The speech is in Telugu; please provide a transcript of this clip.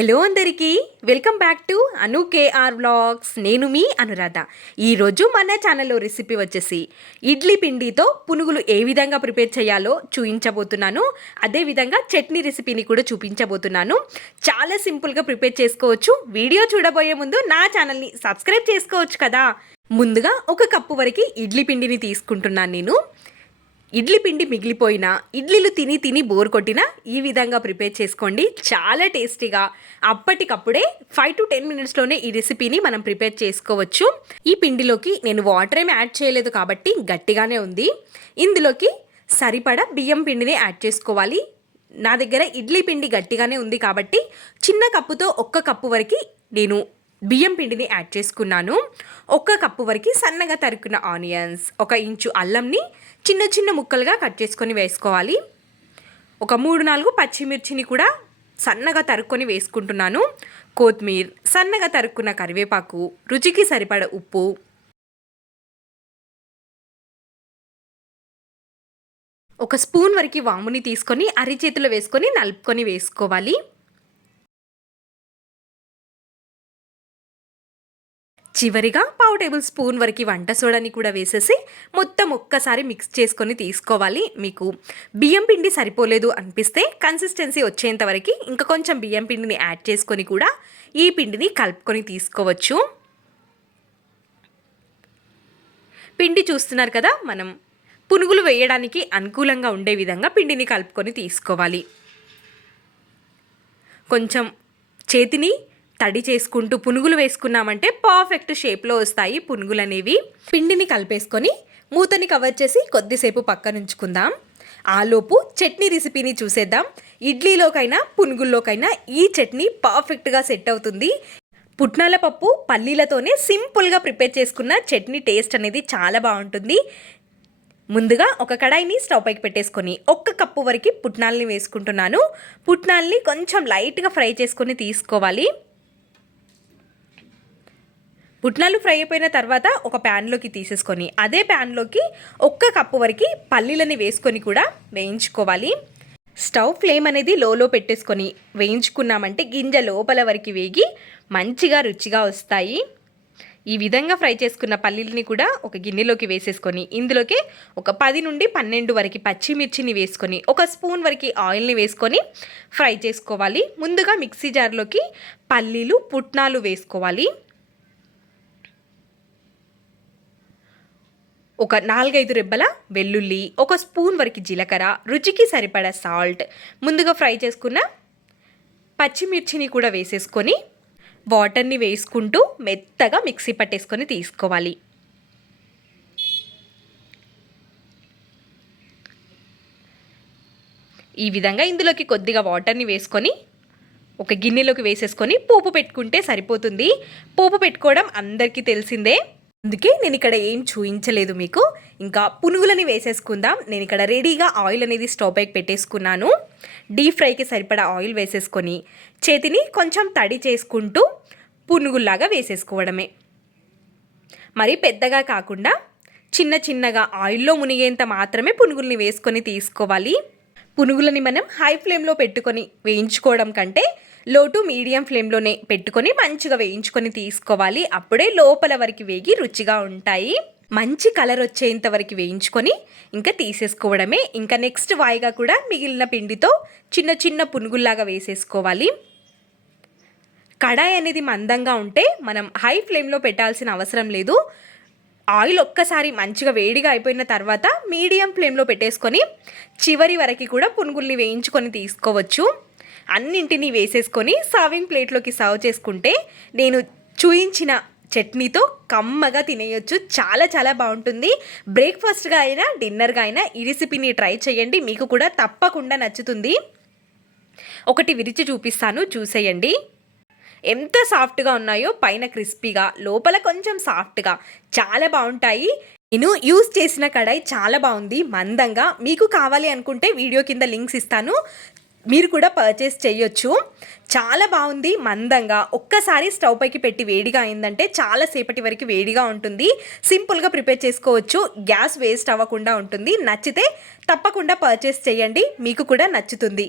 హలో అందరికీ welcome back to Anu KR vlogs. నేను మీ అనురాధ. ఈరోజు మన ఛానల్లో రెసిపీ వచ్చేసి ఇడ్లీ పిండితో పునుగులు ఏ విధంగా ప్రిపేర్ చేయాలో చూపించబోతున్నాను. అదేవిధంగా చట్నీ రెసిపీని కూడా చూపించబోతున్నాను. చాలా సింపుల్గా ప్రిపేర్ చేసుకోవచ్చు. వీడియో చూడబోయే ముందు నా ఛానల్ని సబ్స్క్రైబ్ చేసుకోవచ్చు కదా. ముందుగా ఒక కప్పు వరకు ఇడ్లీ పిండిని తీసుకుంటున్నాను నేను. ఇడ్లీ పిండి మిగిలిపోయినా, ఇడ్లీలు తిని తిని బోర్ కొట్టినా ఈ విధంగా ప్రిపేర్ చేసుకోండి. చాలా టేస్టీగా అప్పటికప్పుడే 5 to 10 మినిట్స్లోనే ఈ రెసిపీని మనం ప్రిపేర్ చేసుకోవచ్చు. ఈ పిండిలోకి నేను వాటర్ ఏమి యాడ్ చేయలేదు కాబట్టి గట్టిగానే ఉంది. ఇందులోకి సరిపడా బియ్యం పిండిని యాడ్ చేసుకోవాలి. నా దగ్గర ఇడ్లీ పిండి గట్టిగానే ఉంది కాబట్టి చిన్న కప్పుతో 1 కప్పు వరకు నేను బియ్యం పిండిని యాడ్ చేసుకున్నాను. 1 కప్పు వరకు సన్నగా తరుక్కున్న ఆనియన్స్, 1 ఇంచు అల్లంని చిన్న చిన్న ముక్కలుగా కట్ చేసుకొని వేసుకోవాలి. ఒక 3-4 పచ్చిమిర్చిని కూడా సన్నగా తరుక్కొని వేసుకుంటున్నాను. కొత్తిమీర, సన్నగా తరుక్కున్న కరివేపాకు, రుచికి సరిపడ ఉప్పు, ఒక స్పూన్ వరకు వాముని తీసుకొని అరిచేతిలో వేసుకొని నలుపుకొని వేసుకోవాలి. చివరిగా 1/2 టేబుల్ స్పూన్ వరకు వంట సోడాని కూడా వేసేసి మొత్తం ఒక్కసారి మిక్స్ చేసుకొని తీసుకోవాలి. మీకు బియ్యం పిండి సరిపోలేదు అనిపిస్తే కన్సిస్టెన్సీ వచ్చేంత వరకు ఇంకా కొంచెం బియ్యం పిండిని యాడ్ చేసుకొని కూడా ఈ పిండిని కలుపుకొని తీసుకోవచ్చు. పిండి చూస్తున్నారు కదా, మనం పునుగులు వేయడానికి అనుకూలంగా ఉండే విధంగా పిండిని కలుపుకొని తీసుకోవాలి. కొంచెం చేతిని తడి చేసుకుంటూ పునుగులు వేసుకున్నామంటే పర్ఫెక్ట్ షేప్లో వస్తాయి పునుగులు అనేవి. పిండిని కలిపేసుకొని మూతని కవర్ చేసి కొద్దిసేపు పక్కన ఉంచుకుందాం. ఆలోపు చట్నీ రెసిపీని చూసేద్దాం. ఇడ్లీలోకైనా పునుగుల్లోకైనా ఈ చట్నీ పర్ఫెక్ట్గా సెట్ అవుతుంది. పుట్నాల పప్పు పల్లీలతోనే సింపుల్గా ప్రిపేర్ చేసుకున్న చట్నీ టేస్ట్ అనేది చాలా బాగుంటుంది. ముందుగా ఒక కడాయిని స్టవ్ పైకి పెట్టేసుకొని 1 కప్పు వరకు పుట్నాలని వేసుకుంటున్నాను. పుట్నాలని కొంచెం లైట్గా ఫ్రై చేసుకొని తీసుకోవాలి. పుట్నాలు ఫ్రై అయిపోయిన తర్వాత ఒక ప్యాన్లోకి తీసేసుకొని అదే ప్యాన్లోకి 1 కప్పు వరకు పల్లీలని వేసుకొని కూడా వేయించుకోవాలి. స్టవ్ ఫ్లేమ్ అనేది లోలో పెట్టేసుకొని వేయించుకున్నామంటే గింజ లోపల వరకు వేగి మంచిగా రుచిగా వస్తాయి. ఈ విధంగా ఫ్రై చేసుకున్న పల్లీలని కూడా ఒక గిన్నెలోకి వేసేసుకొని ఇందులోకి ఒక 10 నుండి 12 వరకు పచ్చిమిర్చిని వేసుకొని 1 స్పూన్ వరకు ఆయిల్ని వేసుకొని ఫ్రై చేసుకోవాలి. ముందుగా మిక్సీ జార్లోకి పల్లీలు, పుట్నాలు వేసుకోవాలి. ఒక 4-5 రెబ్బల వెల్లుల్లి, 1 స్పూన్ వరకు జీలకర్ర, రుచికి సరిపడా సాల్ట్, ముందుగా ఫ్రై చేసుకున్న పచ్చిమిర్చిని కూడా వేసేసుకొని వాటర్ని వేసుకుంటూ మెత్తగా మిక్సీ పట్టేసుకొని తీసుకోవాలి. ఈ విధంగా ఇందులోకి కొద్దిగా వాటర్ని వేసుకొని ఒక గిన్నెలోకి వేసేసుకొని పోపు పెట్టుకుంటే సరిపోతుంది. పోపు పెట్టుకోవడం అందరికీ తెలిసిందే, అందుకే నేను ఇక్కడ ఏం చూపించలేదు మీకు. ఇంకా పునుగులని వేసేసుకుందాం. నేను ఇక్కడ రెడీగా ఆయిల్ అనేది స్టవ్ పైకి పెట్టేసుకున్నాను. డీప్ ఫ్రైకి సరిపడా ఆయిల్ వేసేసుకొని చేతిని కొంచెం తడి చేసుకుంటూ పునుగుల్లాగా వేసేసుకోవడమే. మరి పెద్దగా కాకుండా చిన్న చిన్నగా ఆయిల్లో మునిగేంత మాత్రమే పునుగుల్ని వేసుకొని తీసుకోవాలి. పునుగులని మనం హై ఫ్లేమ్లో పెట్టుకొని వేయించుకోవడం కంటే లో టు మీడియం ఫ్లేమ్లోనే పెట్టుకొని మంచిగా వేయించుకొని తీసుకోవాలి. అప్పుడే లోపల వరకు వేగి రుచిగా ఉంటాయి. మంచి కలర్ వచ్చేంత వరకు వేయించుకొని ఇంకా తీసేసుకోవడమే. ఇంకా నెక్స్ట్ వాయిగా కూడా మిగిలిన పిండితో చిన్న చిన్న పునుగుల్లాగా వేసేసుకోవాలి. కడాయి అనేది మందంగా ఉంటే మనం హై ఫ్లేమ్లో పెట్టాల్సిన అవసరం లేదు. ఆయిల్ ఒక్కసారి మంచిగా వేడిగా అయిపోయిన తర్వాత మీడియం ఫ్లేమ్లో పెట్టేసుకొని చివరి వరకు కూడా పునుగుల్ని వేయించుకొని తీసుకోవచ్చు. అన్నింటినీ వేసేసుకొని సర్వింగ్ ప్లేట్లోకి సర్వ్ చేసుకుంటే నేను చూయించిన చట్నీతో కమ్మగా తినేయొచ్చు. చాలా చాలా బాగుంటుంది. బ్రేక్ఫాస్ట్గా అయినా డిన్నర్గా అయినా ఈ రెసిపీని ట్రై చేయండి, మీకు కూడా తప్పకుండా నచ్చుతుంది. ఒకటి విరిచి చూపిస్తాను, చూసేయండి. ఎంత సాఫ్ట్గా ఉన్నాయో, పైన క్రిస్పీగా లోపల కొంచెం సాఫ్ట్గా చాలా బాగుంటాయి. నేను యూజ్ చేసిన కడాయి చాలా బాగుంది, మందంగా. మీకు కావాలి అనుకుంటే వీడియో కింద లింక్స్ ఇస్తాను, మీరు కూడా పర్చేస్ చేయొచ్చు. చాలా బాగుంది, మందంగా. ఒక్కసారి స్టవ్ పైకి పెట్టి వేడిగా అయిందంటే చాలా సేపటి వరకు వేడిగా ఉంటుంది. సింపుల్గా ప్రిపేర్ చేసుకోవచ్చు, గ్యాస్ వేస్ట్ అవ్వకుండా ఉంటుంది. నచ్చితే తప్పకుండా పర్చేస్ చేయండి, మీకు కూడా నచ్చుతుంది.